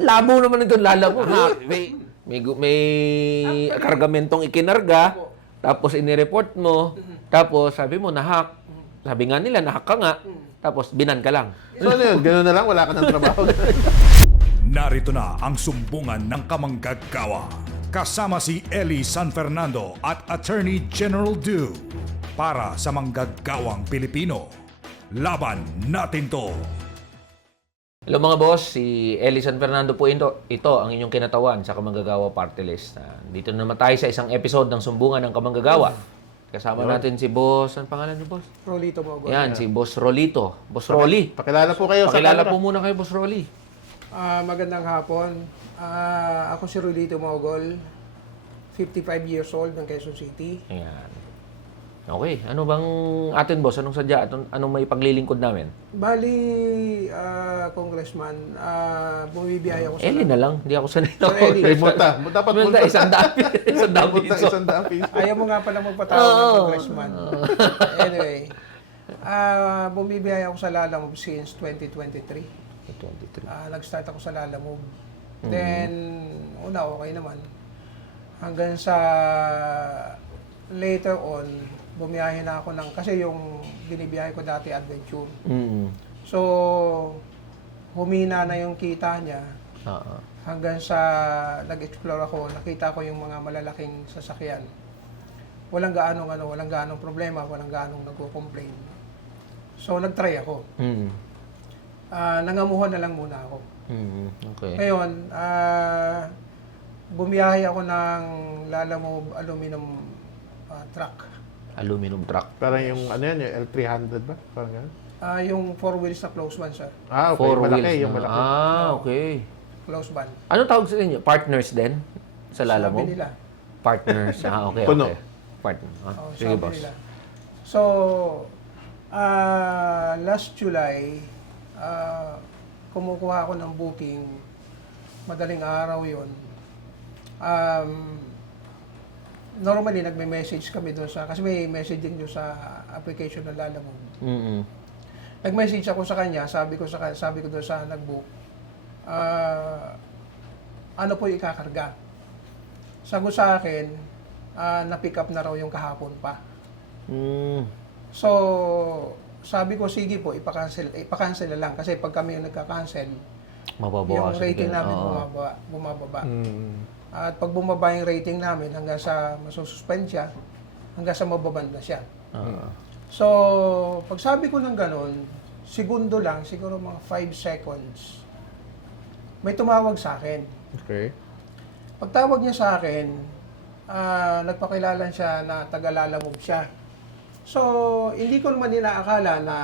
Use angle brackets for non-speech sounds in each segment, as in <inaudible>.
Labo naman itong lala mo. Ha? May, may, gu- may kargamentong ikinarga, tapos inireport mo, tapos sabi mo, nahack. Sabi nga nila, nahack ka nga, tapos binan ka lang. So ano yun? Ganun na lang? Wala ka ng trabaho? <laughs> Narito na ang sumbungan ng kamanggagawa. Kasama si Eli San Fernando at Attorney General Du para sa manggagawang Pilipino. Laban natin to! Hello mga boss, si Eli San Fernando po ito, ito ang inyong kinatawan sa Kamanggagawa Party List. Ah, dito na naman tayo sa isang episode ng Sumbungan ng Kamanggagawa. Kasama natin si boss, ang pangalan niyo boss? Rolito mo. Yan, si Boss Rolito. Boss Rolly. Pakilala po kayo sa Pakilala camera. po muna kayo, Boss Rolly. Ah, magandang hapon. Ah, ako si Rolito Mogol, 55 years old ng Quezon City. Ayan. Okay, ano bang atin boss? Anong sadya? Anong, anong may paglilingkod namin? Bali, ah, congressman, ah, bumibiyaya ako sa... Eli na lang, hindi ako sanay na So, Eli. Munta. Dapat Munta, isang daan. <laughs> isang daan Munta, isang piso. Ayaw mo nga pala magpatawag ng congressman. <laughs> anyway, ah, bumibiyaya ako sa Lalamove since 2023. 23. Ah, nag-start ako sa Lalamove. Then, una, okay naman. Hanggang sa later on, bumiyahe na ako ng, kasi yung binibiyahe ko dati adventure. Mm. So, humina na yung kita niya. Oo. Hanggang sa nag-explore ako, nakita ko yung mga malalaking sasakyan. Walang gaanong ano, walang gaanong problema, walang gaanong nagko-complain. So, nag-try ako. Mm. Ah, nangamuhan na lang muna ako. Mm. Okay. Ngayon, ah bumiyahe ako ng Lalamove aluminum ah, truck. Aluminum truck. Parang yung ano yan, yung L300 ba? Parang ganun. Ah, yung four wheels na close van, sir. Ah, okay. Four malaki, wheels yung na. malaki. Ah, okay. Close van. Ano tawag sa inyo? Partners din? Sa lala mo? Sabi nila. Partners. Ah, okay, Puno. okay. Partner. Ah, Oh, sige, sabi boss. nila. So, ah last July, ah kumukuha ako ng booking. Madaling araw yon. Um, normally, nagme-message kami doon sa, kasi may messaging doon sa application ng Lalamove. Mm. Nag-message ako sa kanya, sabi ko sa sabi ko doon sa nag-book, ah, ano po yung ikakarga? Sagot sa akin, ah, na-pick up na raw yung kahapon pa. Mm. So, sabi ko, sige po, ipakancel, ipakancel na lang. Kasi pag kami yung nagka-cancel, yung Mababawasan rating din. namin bumaba, bumababa. Mm. At pag bumaba yung rating namin hanggang sa masususpend siya, hanggang sa mababand na siya. Ah. So, pag sabi ko ng ganun, segundo lang, siguro mga 5 seconds, may tumawag sa akin. Okay. Pagtawag niya sa akin, ah, nagpakilala siya na taga-Lalamove siya. So, hindi ko naman inaakala na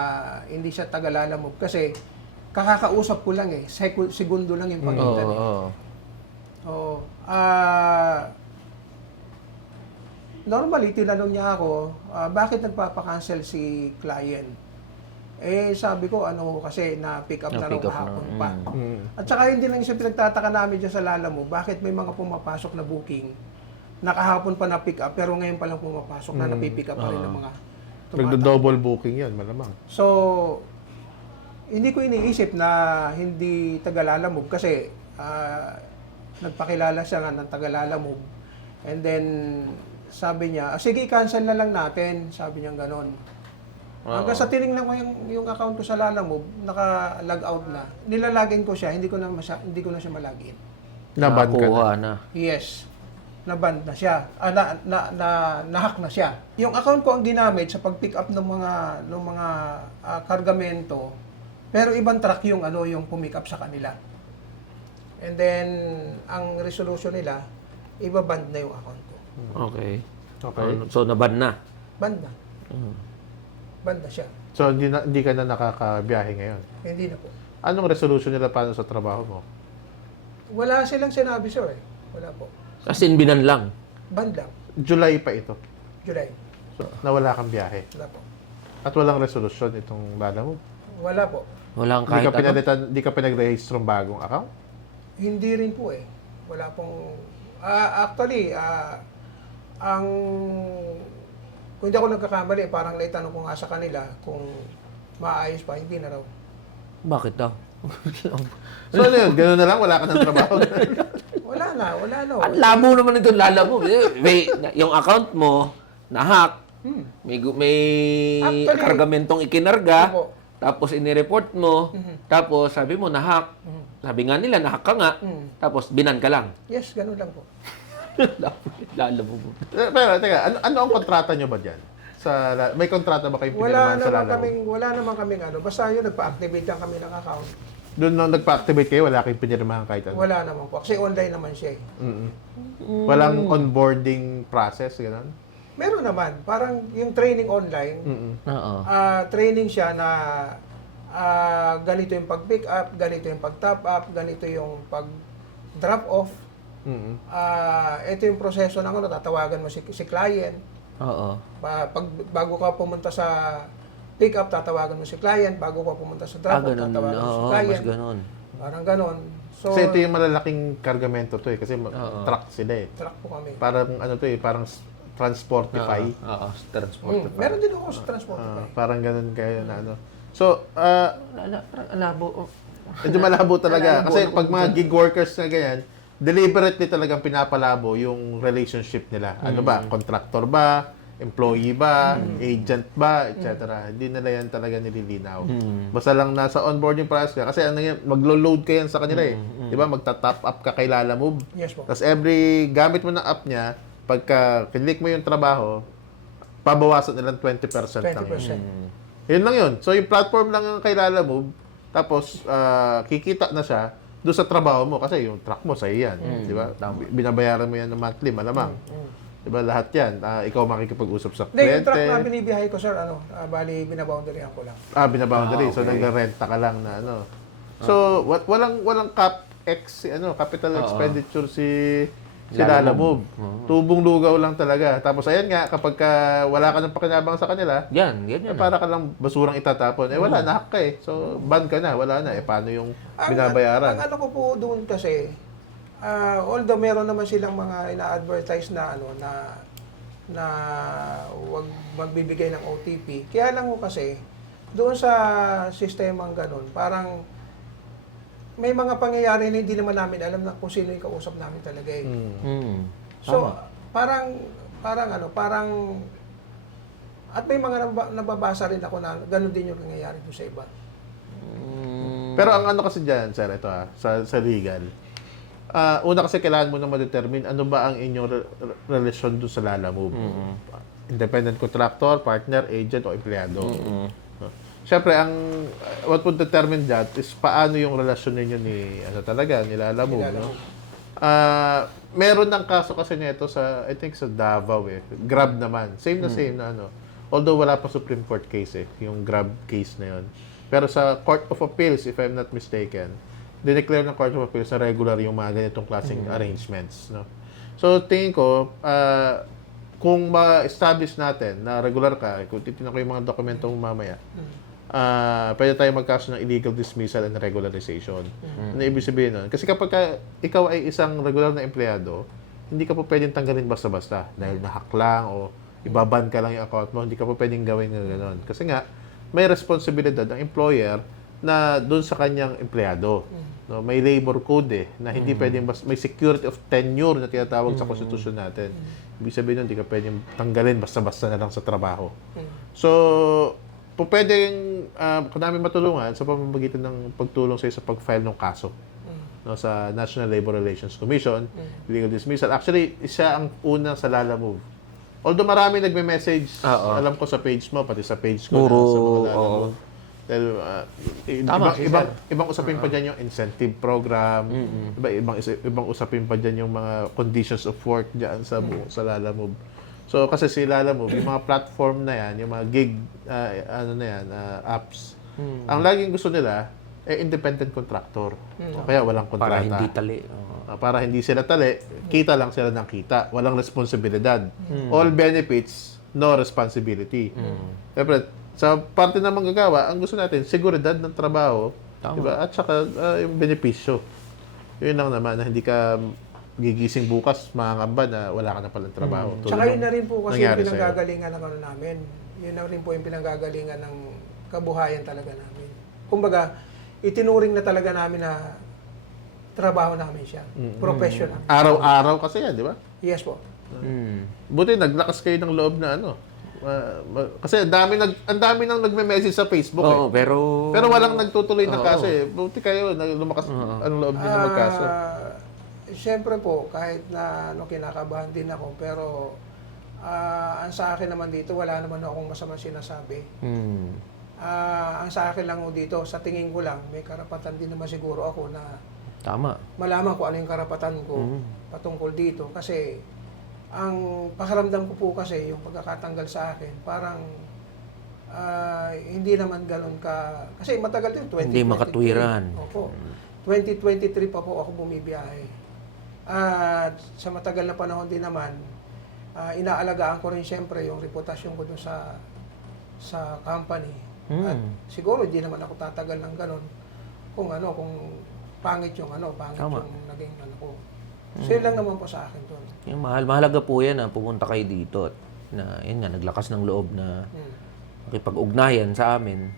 hindi siya taga-Lalamove kasi kakakausap ko lang eh. Seku- segundo lang yung Oo. pagitan eh. oo. Oo. Ah, normally, tinanong niya ako, ah, bakit nagpapakancel si client? Eh, sabi ko, ano kasi, na-pick up na raw na, kahapon pa. mm. Mm. At saka hindi lang siya pinagtataka namin dyan sa Lala mo, bakit may mga pumapasok na booking, nakahapon pa na-pick up, pero ngayon pa lang pumapasok na napipick up pa rin ng mga tumatawag. Nagdo-double booking yan, malamang. So, hindi ko iniisip na hindi Tagalalamove kasi ah, nagpakilala siya nga ng Tagalalamove. And then, sabi niya, ah, sige, cancel na lang natin. Sabi niya ganon. Hanggang sa tinignan ko yung, yung account ko sa Lalamove, naka-log out na. Nilalagin ko siya, hindi ko na, masya, hindi ko na siya malagin. Naban ka na. Nakakuha na. Yes. Na-ban na siya. Ah, na, na, na, na-hack na siya. Yung account ko ang ginamit sa pag-pick up ng mga ng mga ah, kargamento. Pero ibang truck yung ano yung pumick up sa kanila. And then ang resolution nila iba-ban na yung account ko. Okay. Okay. So, naban na. Ban na. Mm. Ban na siya. So, hindi, na, hindi ka na nakakabiyahe ngayon. Hindi na po. Anong resolution nila paano sa trabaho mo? Wala silang sinabi sir eh. Wala po. As in, binan lang. Ban lang. July pa ito. July. So, na wala kang biyahe. Wala po. At walang resolution itong lala mo. Wala po. Walang Hindi kahit ka, ano. pinalitan, hindi ka pinag-register ng bagong account? Hindi rin po eh. Wala pong... Ah, actually, ah, ang... Kung hindi ako nagkakamali, parang naitanong ko nga sa kanila kung maayos pa, hindi na raw. Bakit daw? <laughs> So ano yun? Ganun na lang? Wala ka ng trabaho? <laughs> Wala na, wala na. Ang labo naman itong lala mo. Eh, May, yung account mo, na-hack. May, gu- may Actually- kargamentong ikinarga. Opo. Tapos inireport mo. Tapos sabi mo, na-hack. Sabi nga nila, na-hack ka nga. Tapos binan ka lang. Yes, ganun lang po. <laughs> lala mo. Pero teka, ano, ano ang kontrata nyo ba dyan? Sa, may kontrata ba kayong Wala pinirmahan sa naman Lalaw? kaming, wala naman kaming ano. Basta yun, nagpa-activate lang kami ng account. Doon nung nagpa-activate kayo, wala kayong pinirmahan kahit ano? Wala naman po. Kasi online naman siya eh. Mm-mm. Walang onboarding process, gano'n? Meron naman. Parang yung training online, Mm-mm. Oo. ah, training siya na ah, ganito yung pag-pick up, ganito yung pag-top up, ganito yung pag-drop off. Mm-mm. Ah, ito yung proseso ng ano, tatawagan mo si, si client. Oo. Pa, pag, bago ka pumunta sa pick up, tatawagan mo si client. Bago ka pumunta sa drop Ah, off, ganun. tatawagan mo si Oo, client. mas ganun. Parang ganon. So, Kasi ito yung malalaking kargamento to eh. Kasi ma- truck sila eh. track po kami. Parang ano to eh, parang s- Transportify. Oo, oo, transport. Mm, meron din ako sa transport. Ah, parang ganun kayo na ano. So, ah, Lala, tra- labo. oh. medyo malabo talaga. Kasi pag mga gig workers na ganyan, deliberately talagang pinapalabo yung relationship nila. Ano ba? Contractor ba? Employee ba? Agent ba? Etc. Hindi nila yan talaga nililinaw. Basta lang nasa onboarding process ka. Kasi ano yan, maglo-load ka yan sa kanila eh. Di ba? Magta-top up ka kay Lala Move. Yes po. Tapos every gamit mo ng app niya, pagka click mo yung trabaho, pabawasan nilang 20%, lang. 20%. Yun. Yun lang yun. So yung platform lang yung kay Lala Move, tapos ah, kikita na siya doon sa trabaho mo kasi yung truck mo sa yan, di ba? Binabayaran mo yan ng monthly, malamang. Di ba lahat yan? Ah, ikaw makikipag-usap sa Hindi, yung kliyente. truck na binibiyahe ko, sir, ano, ah, bali, binaboundaryan ko lang. Ah, binaboundary. Ah, So okay. nagre-renta ka lang na ano. So wa- walang walang cap X ano, capital Oo. expenditure si si Lala Lala Move. Move. Tubong lugaw lang talaga. Tapos ayan nga kapag ka wala ka ng pakinabang sa kanila, Yan, yan, eh, yan. para ka lang basurang itatapon. Eh wala na ka eh. So ban ka na, wala na. Eh paano yung Ang- binabayaran? Ang, ano ko po doon kasi, ah, although meron naman silang mga ina-advertise na ano na na wag magbibigay ng OTP. Kaya lang ko kasi doon sa sistemang ganun, parang may mga pangyayari na hindi naman namin alam na kung sino yung kausap namin talaga eh. Hmm. Mm. So, Tama. parang, parang ano, parang, at may mga nababa- nababasa rin ako na ganun din yung nangyayari doon sa iba. Mm. Pero ang ano kasi dyan, sir, ito ah, sa, sa legal, ah, una kasi kailangan mo na ma-determine ano ba ang inyong re- re- relasyon doon sa Lala Move. Independent contractor, partner, agent, o empleyado. Siyempre, ang uh, what would determine that is paano yung relasyon ninyo ni, ano talaga, ni Lala Move. Lala No? Ah, meron ng kaso kasi nito sa, I think sa Davao eh. Grab naman. Same na same na ano. Although wala pa Supreme Court case eh, yung Grab case na yun. Pero sa Court of Appeals, if I'm not mistaken, dineclare ng Court of Appeals na regular yung mga ganitong klaseng arrangements. No? So, tingin ko, ah, kung ma-establish natin na regular ka, kung titignan ko yung mga dokumento mo mamaya, ah pwede tayo magkaso ng illegal dismissal and regularization. Ano ibig sabihin nun? Kasi kapag ka, ikaw ay isang regular na empleyado, hindi ka po pwedeng tanggalin basta-basta dahil nahack lang o ibaban ka lang yung account mo, hindi ka po pwedeng gawin ng gano'n. Kasi nga, may responsibilidad ang employer na doon sa kanyang empleyado. No, may labor code eh, na hindi pwedeng bas, may security of tenure na tinatawag sa konstitusyon natin. Ibig sabihin nun, hindi ka pwedeng tanggalin basta-basta na lang sa trabaho. So, po pwedeng uh, kung namin matulungan sa pamamagitan ng pagtulong sa sa pag-file ng kaso no sa National Labor Relations Commission, legal dismissal. Actually, isa ang una sa Lala Move. Although marami nagme-message, Oo. alam ko sa page mo, pati sa page ko, Puro, na sa mga Lala oo. Move. Dahil, uh, Tama, ibang, ibang, ibang usapin pa dyan yung incentive program, iba, ibang, ibang usapin pa dyan yung mga conditions of work dyan sa, buo- sa Lala Move. So, kasi si Lala Move, yung mga platform na yan, yung mga gig, ah, ano na yan, ah, apps, ang laging gusto nila, eh, independent contractor. O kaya walang kontrata. Para hindi tali. Oo. Ah, para hindi sila tali, kita lang sila ng kita. Walang responsibilidad. All benefits, no responsibility. Siyempre, sa parte ng manggagawa, ang gusto natin, seguridad ng trabaho, Tama. diba? at saka ah, yung benepisyo. Yun lang naman, na hindi ka gigising bukas, mangangamba na wala ka na palang trabaho. Tulad Tsaka yun na rin po kasi yung pinanggagalingan ng ano namin. Yun na rin po yung pinanggagalingan ng kabuhayan talaga namin. Kumbaga, itinuring na talaga namin na trabaho namin siya. Professional. Araw-araw kasi yan, di ba? Yes po. Hmm. Buti naglakas kayo ng loob na ano. Ma- kasi ang dami nag ang dami nang nagme-message sa Facebook Oo, eh. pero... Pero walang nagtutuloy ng Oo. kaso eh. Buti kayo na lumakas ang loob niyo na magkaso. Siyempre po, kahit na ano, kinakabahan din ako, pero ah, ang sa akin naman dito, wala naman akong masamang sinasabi. Hmm. Ah, ang sa akin lang ho dito, sa tingin ko lang, may karapatan din naman siguro ako na Tama. malaman ko ano yung karapatan ko Mhm. patungkol dito. Kasi ang pakiramdam ko po kasi yung pagkakatanggal sa akin, parang ah, hindi naman ganun ka... Kasi matagal din, 2023. Hindi makatwiran. Opo. 2023 pa po ako bumibiyahe. At sa matagal na panahon din naman, ah, inaalagaan ko rin siyempre yung reputasyon ko dun sa sa company. At Hmm. siguro hindi naman ako tatagal ng ganun kung ano, kung pangit yung ano, pangit Tama. yung naging ano ko. So yun lang naman po sa akin doon. Yung mahal, mahalaga po yan na pumunta kayo dito at na yun nga, naglakas ng loob na Hmm. makipag-ugnayan sa amin.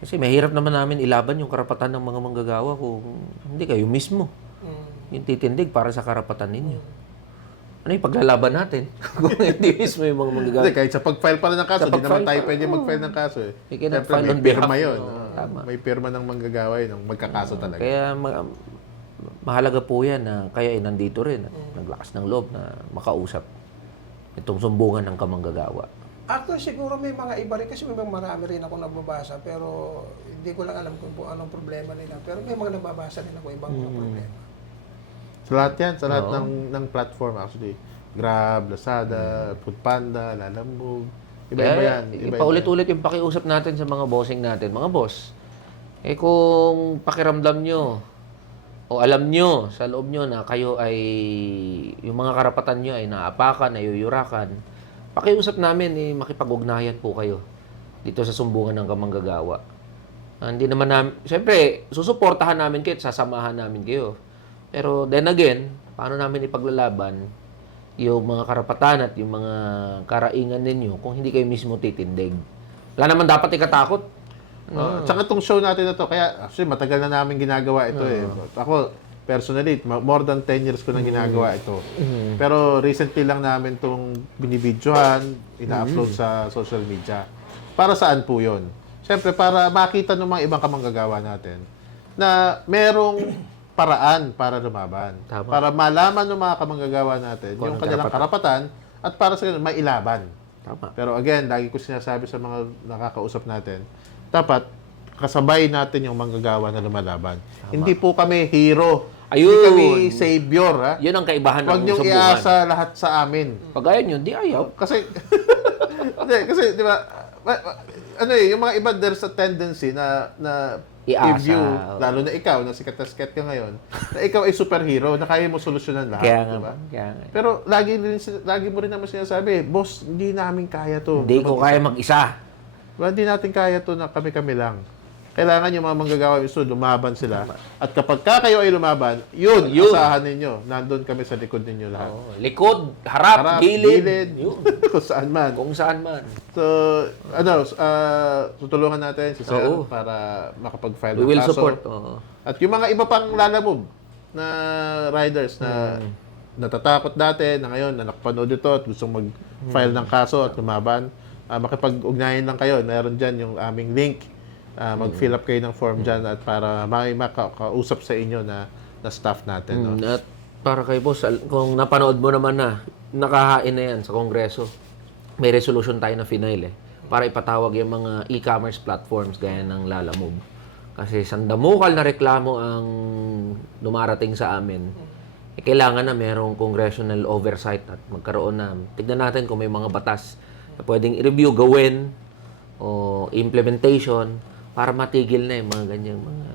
Kasi mahirap naman namin ilaban yung karapatan ng mga manggagawa kung hindi kayo mismo. Yung titindig para sa karapatan ninyo. Ano yung paglalaban natin <laughs> kung hindi mismo yung mga manggagawa? Hindi, kahit sa pag-file pala ng kaso, Sa hindi naman tayo pa, pwede mag-file ng kaso eh. You cannot Siyempre, file may on behalf pirma yun. Ah, Tama. May pirma ng manggagawa yun, ng magkakaso talaga. Kaya ma- mahalaga po yan na kayo ay nandito rin at naglakas ng loob na makausap itong sumbungan ng kamanggagawa. Actually, siguro may mga iba rin, kasi may mga marami rin ako nagbabasa, pero hindi ko lang alam kung po anong problema nila. Pero may mga nababasa rin ako ibang mga problema. Sa lahat yan, sa lahat Oo. ng, ng platform actually. Grab, Lazada, Foodpanda, Lalamove. Iba-iba Kaya, yan. Iba-iba Ipaulit-ulit yung pakiusap natin sa mga bossing natin. Mga boss, eh kung pakiramdam nyo o alam nyo sa loob nyo na kayo ay yung mga karapatan nyo ay naapakan, nayuyurakan, pakiusap namin eh makipag-ugnayan po kayo dito sa sumbungan ng kamanggagawa. Ah, hindi naman namin, siyempre, susuportahan namin kayo at sasamahan namin kayo. Pero then again, paano namin ipaglalaban yung mga karapatan at yung mga karaingan ninyo kung hindi kayo mismo titindig. Wala naman dapat ikatakot. Uh, tsaka itong show natin na to, kaya actually matagal na namin ginagawa ito eh. Ako, personally, more than 10 years ko na ginagawa ito. Pero recently lang namin itong binibidyohan, ina-upload sa social media. Para saan po yon? Siyempre, para makita ng mga ibang kamanggagawa natin na merong paraan para lumaban. Tama. Para malaman ng mga kamanggagawa natin Kung yung kanilang karapatan at para sa kanila mailaban. Tama. Pero again, lagi ko sinasabi sa mga nakakausap natin, dapat kasabay natin yung manggagawa na lumalaban. Hindi po kami hero. Hindi Ayun. kami savior, ha? Yun ang kaibahan Huwag ng niyong sumbungan. iasa lahat sa amin. Pag ayaw nyo, di ayaw. Kasi, hindi, <laughs> kasi, di ba, ano eh, yung mga iba, there's a tendency na, na Iasa. if you, lalo na ikaw, na sikat na sikat ka ngayon, na ikaw ay superhero, na kaya mo solusyonan lahat, Kaya nga di ba? ba? Kaya nga. Pero lagi rin lagi mo rin naman sinasabi, boss, hindi namin kaya to. Hindi ko Mag-isa." kaya mag-isa. Well, hindi natin kaya to na kami-kami lang. Kailangan yung mga manggagawa yung sunod, lumaban sila. At kapag ka kayo ay lumaban, yun, Yun. asahan ninyo. Nandun kami sa likod ninyo lahat. Oh, likod, harap, Harap, gilid. gilid. Yun. <laughs> Kung saan man. Kung saan man. So, ano, uh, tutulungan natin si Sir Oo. para makapag-file We ng will kaso. support. Oo. At yung mga iba pang lalamove na riders na Hmm. natatakot dati, na ngayon, na nakapanood ito at gustong mag-file Hmm. ng kaso at lumaban, ah, makipag-ugnayan lang kayo. Meron dyan yung aming link. Ah, mag-fill up kayo ng form dyan at para may makakausap sa inyo na, na staff natin. No? Mm, At para kay boss, kung napanood mo naman na, nakahain na yan sa Kongreso. May resolution tayo na final eh. Para ipatawag yung mga e-commerce platforms gaya ng Lalamove. Kasi sandamukal na reklamo ang dumarating sa amin. Eh, kailangan na merong congressional oversight at magkaroon na. Tignan natin kung may mga batas na pwedeng i-review, gawin, o implementation para matigil na yung mga ganyang mga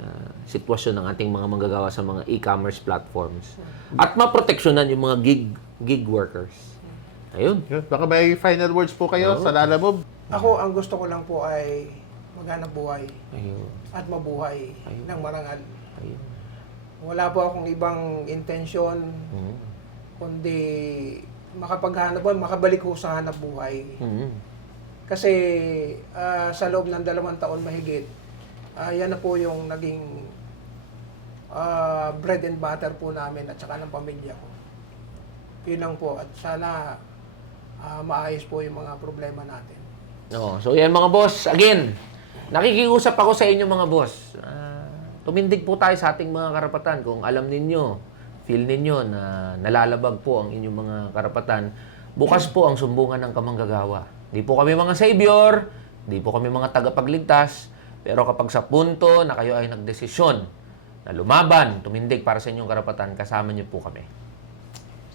sitwasyon ng ating mga manggagawa sa mga e-commerce platforms. At maproteksyonan yung mga gig gig workers. Ayun. Yun. Baka may final words po kayo sa lalamove. Ako, ang gusto ko lang po ay maghanap buhay Ayun. at mabuhay ng marangal. Ayun. Wala po akong ibang intensyon, Mhm. kundi makapaghanap buhay, makabalik ko sa hanap buhay. Mhm. Kasi ah, sa loob ng dalawang taon mahigit, Ah, yan na po yung naging ah, bread and butter po namin at saka ng pamilya ko. Yun lang po. At sana ah, maayos po yung mga problema natin. No. So yan mga boss, again, nakikiusap ako sa inyo mga boss. Ah, tumindig po tayo sa ating mga karapatan. Kung alam ninyo, feel ninyo na nalalabag po ang inyong mga karapatan, bukas po ang sumbungan ng kamanggagawa. Di po kami mga savior, di po kami mga tagapagligtas, pero kapag sa punto na kayo ay nagdesisyon na lumaban, tumindig para sa inyong karapatan, kasama niyo po kami.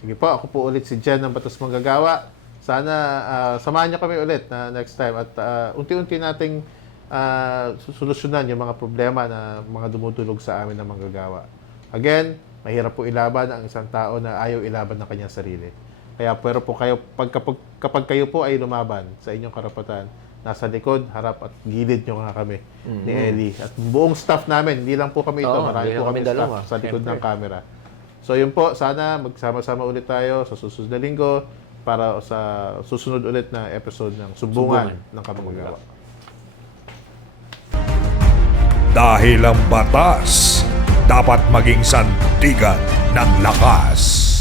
Sige po, ako po ulit si Jen ng Batas Manggagawa. Sana ah, samahan niyo kami ulit na next time at ah, unti-unti nating ah, susolusyonan yung mga problema na mga dumudulog sa amin ng manggagawa. Again, mahirap po ilaban ang isang tao na ayaw ilaban ng kanyang sarili. Kaya pero po kayo, pag, kapag, kapag kayo po ay lumaban sa inyong karapatan, nasa likod, harap at gilid nyo nga kami ni Ellie. At buong staff namin, hindi lang po kami ito, Oo, marami po kami kami dalawa. staff sa likod ng Siyempre. camera. So yun po, sana magsama-sama ulit tayo sa susunod na linggo para sa susunod ulit na episode ng Sumbungan, Sumbungan. ng Kamanggawa. Dahil ang batas dapat maging sandigan ng lakas.